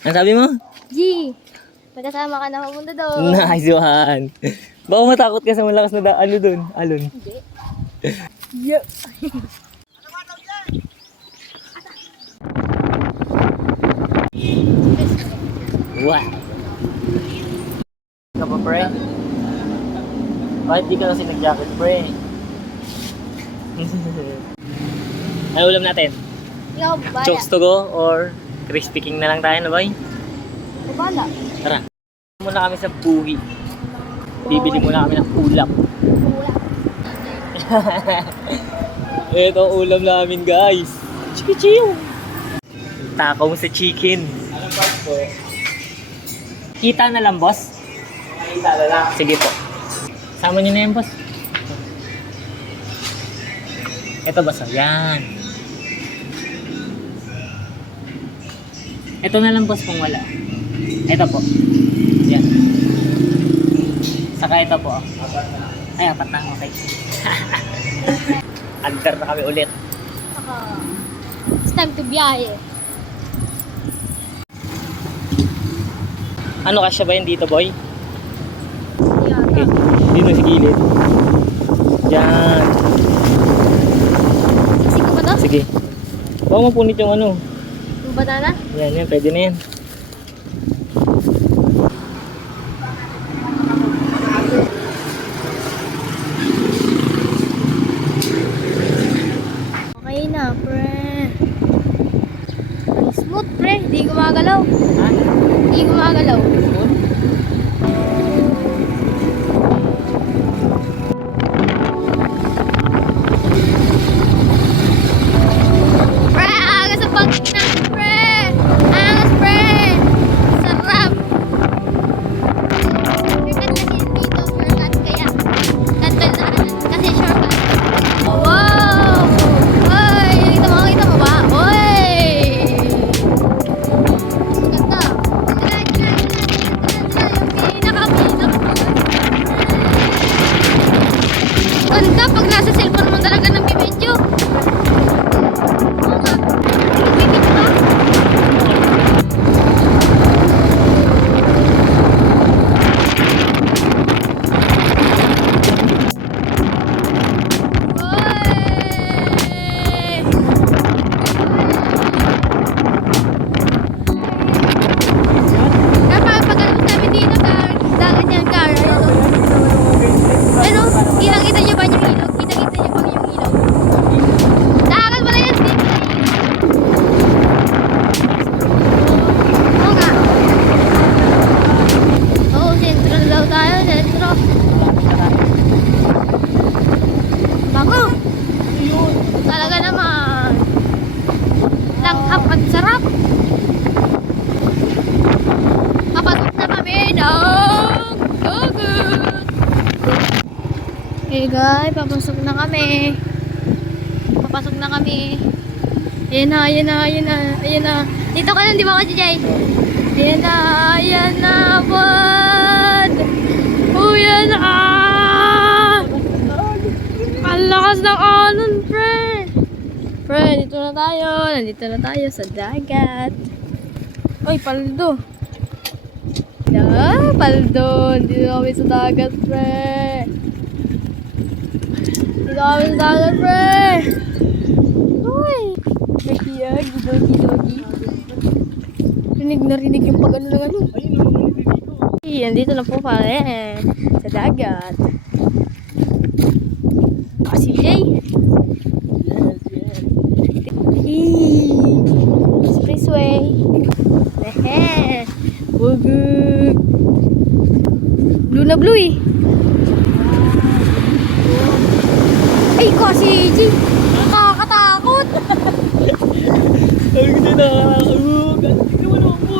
Ano sabi mo? G! Magkasama ka na pupunta doon. Nice one. Baka matakot ka sa malakas na ano dun, alon. Hindi. Yeah. Wow. Ka pa, pre? Bakit di ka kasi nag-jacket, pre? Ano ulam natin? Ikaw, bala. Chokes to go or crispy king na lang tayo, no, boy? Bala. Tara. Muna kami sa buhi. Bibili muna kami ng ulam. Wala. Ito ang ulam namin, guys. Chikichiw. Takaw sa chicken. Anong part po? Kita na lang, boss. Makita na lang. Sige po. Sama nyo na yan, boss. Ito, boss. Yan. Ito na lang, boss, kung wala. Ito po. Yan. Saka ito po. Ay, apat na. Okay. Andar na kami ulit. It's time to biyahe. Ano, kasya ba yun dito, boy? Yan. Okay. Dito sa gilid. Yan. Kasi ko ba to? Sige. Huwag mo punit yung ano. Yung banana? Yan, yan. Pwede na yan. Okay na, pre. Ang smooth, pre. Hindi gumagalaw. Ha? Hindi gumagalaw. Pre, aga sa pagkinan, pre. Angas, pre. Sarap. Shortcut kasi dito, shortcut. Kaya, kasi shortcut. Oh, wow! Uy! Kita mo ba? Uy! Ganda. Yung pinaka-pinaka. Ganda pag nasa cellphone mo talaga ng bibidyo. Oo nga. Bibidyo ka? Uy! Napapagalaw namin dito, dagat yan, car. Ano? Kitang-kita niyo ba yung ilog? Kitang-kita niyo ba yung ilog? Dagat pala yan, dito. Oo nga. Oo, sentro na daw tayo, sentro. Bago. Talaga naman. Langhap at sarap. Papasok na kami ng dagat. Hey guys, papasok na kami. Papasok na kami. Ayan na, ayan na, ayan na, ayan na. Dito ka lang, di ba kasi Jay? Ayan na, bud. Oh, yan na. Ang lakas ng alon, pre. Pre, dito na tayo. Nandito na tayo sa dagat. Oy, paldo. Paldo. Dito kami sa dagat, pre. Dito kami sa dagat, pre. Uy. Nakiyag, dogi. Rinig na rinig yung pag-ano ng ano. Andito na po pare. Sa dagat. Si Jay. Expressway. Lehe. Wagug. Blue na blue eh. Ay, kasi Jay. Nakakatakot. Sabi ko din nakakagug. Tingnan mo naman po.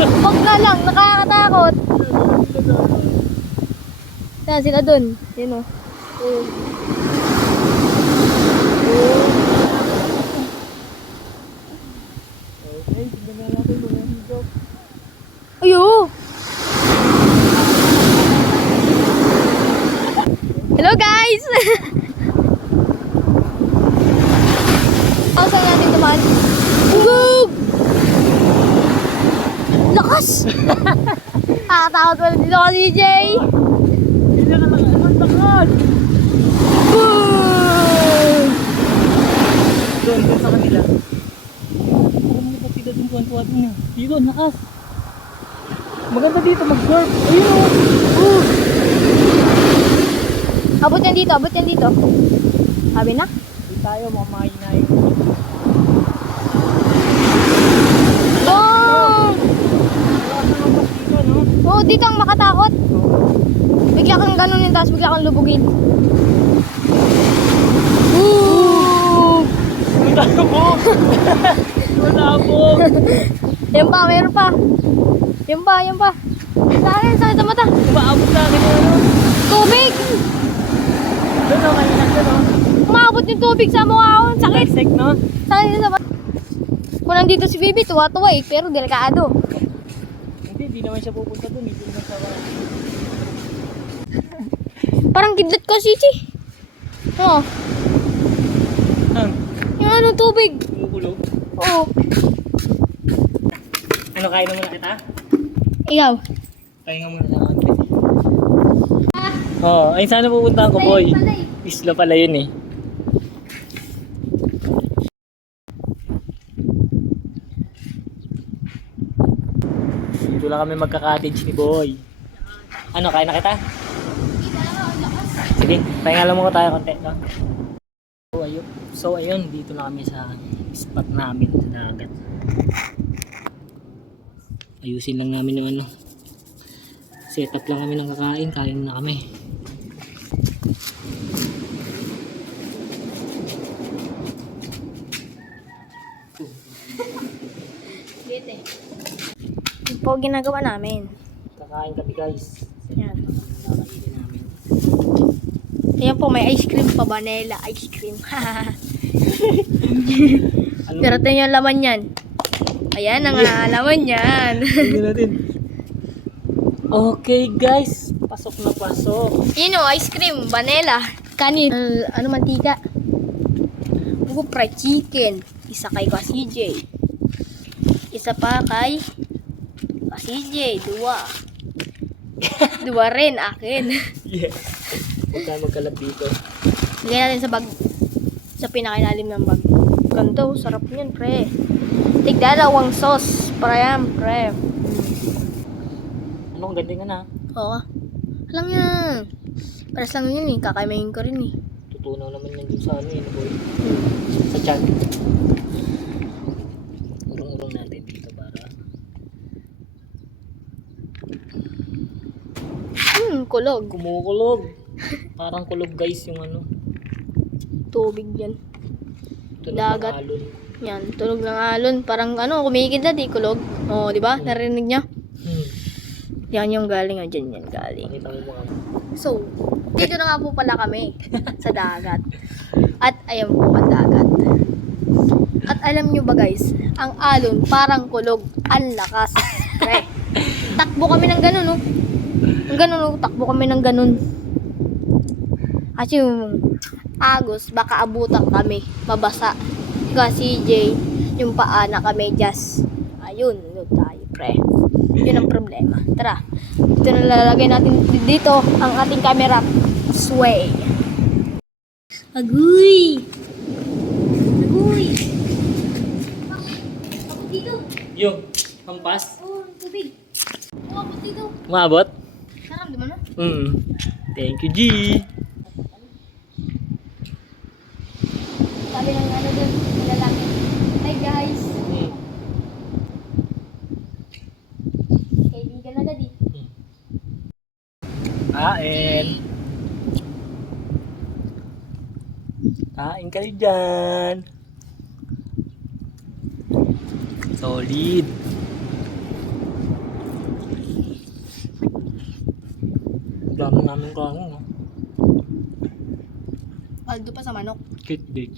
Huwag ka lang, nakakatakot. Saan sila dun? Yun o. Okay, tignan na natin mga higop. Ayo! Hello guys! Pausa natin naman. Gug! Guys! Nakatakot pala dito ka, CJ! Hindi na lang takot. Boom! Doon sa kanila. Alam niyo ba sila doon tuwan-tuwa din niya? Dito, nakas. Maganda dito mag-surf. Ayun o. Abot yan dito, abot yan dito. Sabi na? Hindi tayo mamahin na yun. Boom! Wala ka ng pas dito, no? Oo, dito ang makatakot. Bigla kang ganun yung tapos bigla kang lubugin. Boom! Hindi tayo mo. Wala po. Yan pa, meron pa. Yan pa, yan pa. Saan, sakit sa mata. Umaabot na akin yung ano. Tubig! Doon o, kanina doon o. Umabot yung tubig sa mukha ko. Sakit. Sek, no? Sakit sa mata. Kung nandito si Bibi, tuwa-tuwa eh. Pero delikado. Hindi, di naman siya pupunta doon. Hindi naman siya Parang kidlat ko, Cici. Oo. Yung ano, tubig. Kumukulog. Oo. Ano, kain na muna kita? Ikaw. Pahinga muna sa konti. Oo, ayun sana pupuntahan ko, boy. Isla pala yun eh. Dito lang kami magka-cottage ni boy. Ano, kain na kita? Sige, pahinga lang muna tayo konti, no? So ayun, dito na kami sa spot namin sa dagat. Ayusin lang namin yung ano. Setup lang kami ng kakain, kain na kami. Ito po ginagawa namin. Kakain kami guys. Yan. Kakainin namin. Ayan po, may ice cream pa. Vanilla ice cream. Ano? Pero ito yung laman yan. Ayan ang laman yan. Tingnan natin. Okay guys, pasok na pasok. Yun o, ice cream, vanilla. Kanin. Ano mantika? Ugo fried chicken. Isa kay CJ. Isa pa kay CJ. Dua rin akin. Yes. Huwag tayo magkalap dito. Lagyan natin sa bag. Sa pinakailalim ng bag. Ganda oh, sarap niyan, pre. Tigdalawang sauce. Pre. Anong ganda nga na? Oo. Alam niya. Paras lang yun eh. Kakaimayin ko rin eh. Tutunaw naman yan dun sa ano yun, boy. Sa chan. Urong-urong natin dito para. Kulog. Kumukulog. Parang kulog guys yung ano. Tubig yan. Tunog Dagat. ng alon. Yan, tunog ng alon. Parang ano, kumikidlat eh, kulog. Oo, di ba? Narinig niya? Yan yung galing. Diyan yan galing. Pakita mo mga. So, dito na nga po pala kami sa dagat. At ayan po ang dagat. At alam nyo ba guys, ang alon parang kulog. Ang lakas. Pre. Takbo kami ng ganun, oh. Ang ganun, oh. Takbo kami ng ganun. Kasi yung agos, baka abutan kami. Mabasa. Kasi CJ, yung paa na kami just. Ayun, no tayo, pre. Yun ang problema. Tara. Ito na lalagay natin dito ang ating camera. Sway. Agoy! Agoy! Abot dito. Yung, hampas. Oh, tubig. Oh, abot dito. Umabot? Sarang, di mo na? Thank you, G. Sabi ng ano dun, lalaki. Hi guys. Kaibigan agad eh. Kain. Kain kayo dyan. Solid. Dami namin kain, no? Paldo pa sa manok. Cute day.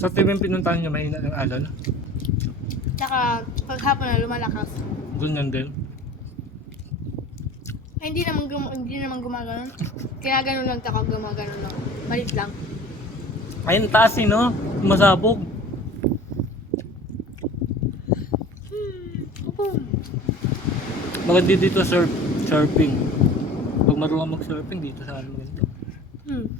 Sa TV yung pinuntahan nyo, mahina ng alon. Tsaka paghapon na lumalakas. Ganyan din. Ay, hindi naman gumagano. Kaya ganun lang taka gumagano lang. Malit lang. Ayun, taas eh, no? Masabog. Maganda dito surfing. Pag marunong mag-surfing dito sa amin maganda. Hmm.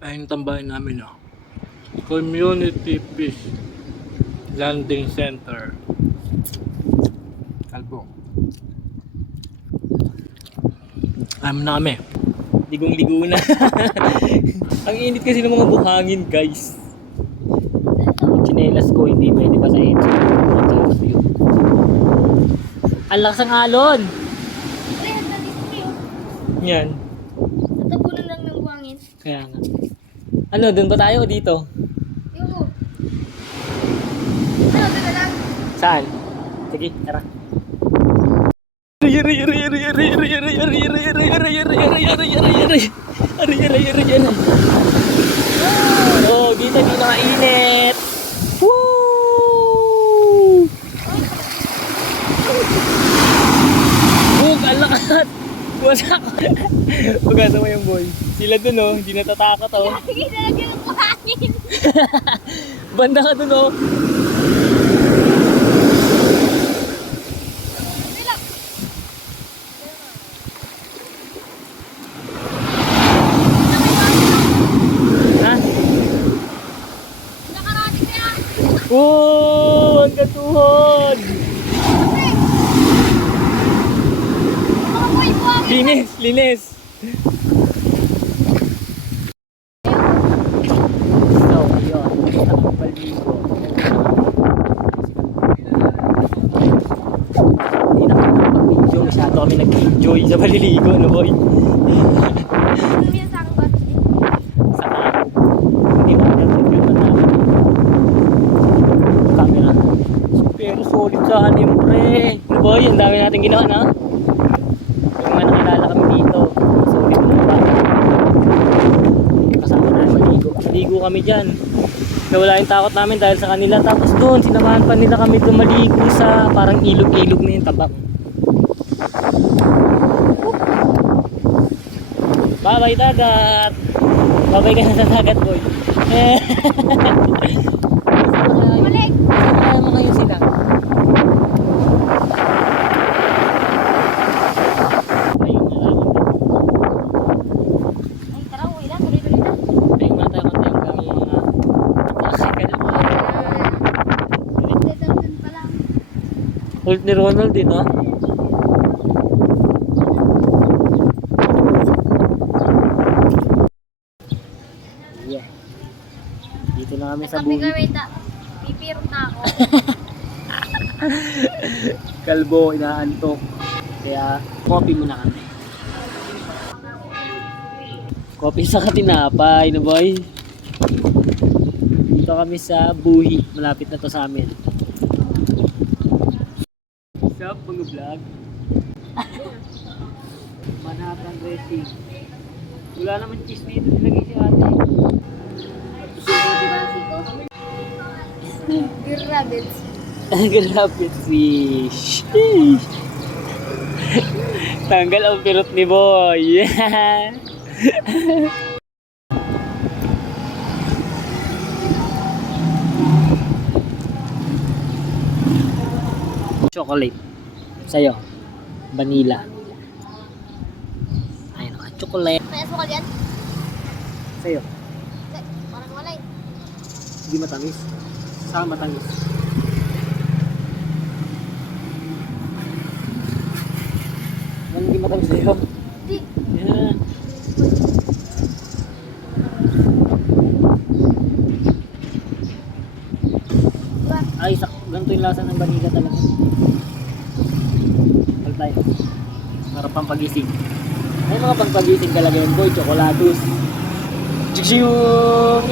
Ayun tambahin namin oh. Community Fish Landing Center. Kalbo. Na kami. Ligong-ligo na. Ang init kasi ng mga buhangin, guys. Chinelas ko, hindi pwede pa sa edge. Ang lakas ng alon! Pre, handa dito kayo. Yan. Tatapunan lang ng buhangin. Kaya nga. Ano, doon ba tayo o dito? Ayoko. Ano, teka lang. Saan? Sige, tara. Oh, dito dito na init. Woo! Bug, ang lakas. Wasak. Pagkasa mo yung boy. Sila dun oh, hindi natatakot oh. Sige, nalagyan ng buhangin. Banda ka dun oh. Bilak. Ha? Nakarating na yan. Oh, ang katuhod. Pre. Mga buhangin. Linis, linis. So, yun. Ang palbigo. Hindi na kami nakapag-video. Masyado kami nag-enjoy sa paliligo, no boy? Ano yan sa aking battery? Saka, hindi mo nag-review na namin. Camera. Pero solid sa anim, pre. No boy, ang dami natin ginawa, no? Yung mga nakilala kami dito. Solid mo ba? Kasama na maligo. Maligo kami dyan. Nawala yung takot namin dahil sa kanila. Tapos doon, sinamahan pa nila kami doon maligo sa parang ilog-ilog na yung tabak. Bye-bye dagat! Bye-bye ka na sa dagat, boy. Balik. Saan mo kayo sila? Ayun na lang. Ay, tara, uwi na. Tuloy-tuloy na. Ayun muna tayo konti hanggang kasi ka na boy. Desertin pa lang. Ult ni Ronald din, no? Yeah. Dito na kami sa Kami bukid. kami pipirot na ako. Kalbo, inaantok. Kaya, coffee muna kami. Coffee sa katinapay, no boy? Dito kami sa Buhi. Malapit na to sa amin. What's up, mga vlog? Manhattan Racing. Wala naman cheese dito nilagay si ate. Dear rabbits. Grabe fish. Tanggal ang pirot ni boy. Chocolate. Sa'yo. Vanilla. Ayun ka. Chocolate. May asukal yan? Sa'yo. Parang wala eh. Hindi matamis. Saka matamis. Ano hindi matamis sa'yo? Di. Yeah. Diba? Ay, ganito yung lasa ng vanilla talaga. Pag tayo. Para pampagising. May mga pampagising talaga yung boy, chocolados. Chiksiyong!